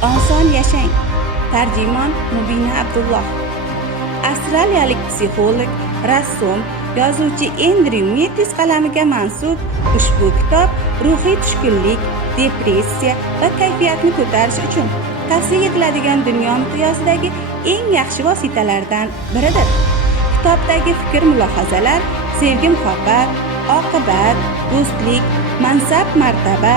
Oson yashang. Tarjimon Mubina Abdulloh. Avstraliyalik psixolog, rassom, yozuvchi Endryu Metis qalamiga mansub ushbu kitob ruhiy tushkunlik, depressiya va kayfiyatni ko'tarish uchun tavsiya etiladigan dunyo miqyosidagi eng yaxshi vositalardan biridir. Kitobdagi fikr-mulohazalar sevgi-muhabbat, oqibat, do'stlik, mansab, martaba,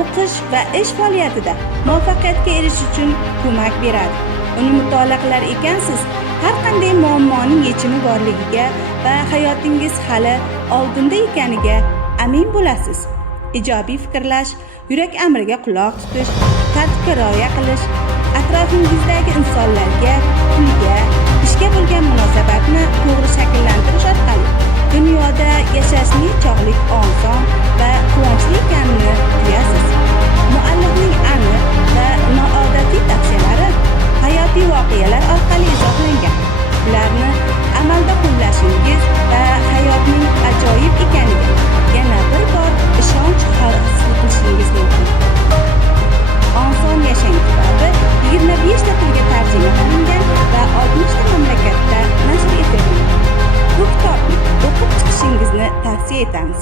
o'qish va ish faoliyatida muvaffaqiyatga erishish uchun ko'mak beradi. Uni mutolaa qilar ekansiz, har qanday muammoning yechimi borligiga va hayotingiz hali oldinda ekaniga amin bo'lasiz. Ijobiy fikrlash, yurak amriga quloq tutish, tartibga rioya qilish, atrofingizdagi insonlarga, pulga, ishga bo'lgan munosabatni to'g'ri shakllantirish orqali dunyoda yashashning chog'lik oson va quvonchli ekanini tuyasiz. Muallifning aniq va noodatiy tavsiyalari hayotiy voqealar orqali izohlangan. Ularni amalda qo'llashingiz va hayotning ajoyib ekaniga yana bir bor ishonch hosil qilishingiz mumkin. Oson yashang kitobi 25 ta tilga tarjima qilingan va 60 ta mamlakatda nashr etilgan. Bu kitobni o'qib chiqishingizni tavsiya etamiz.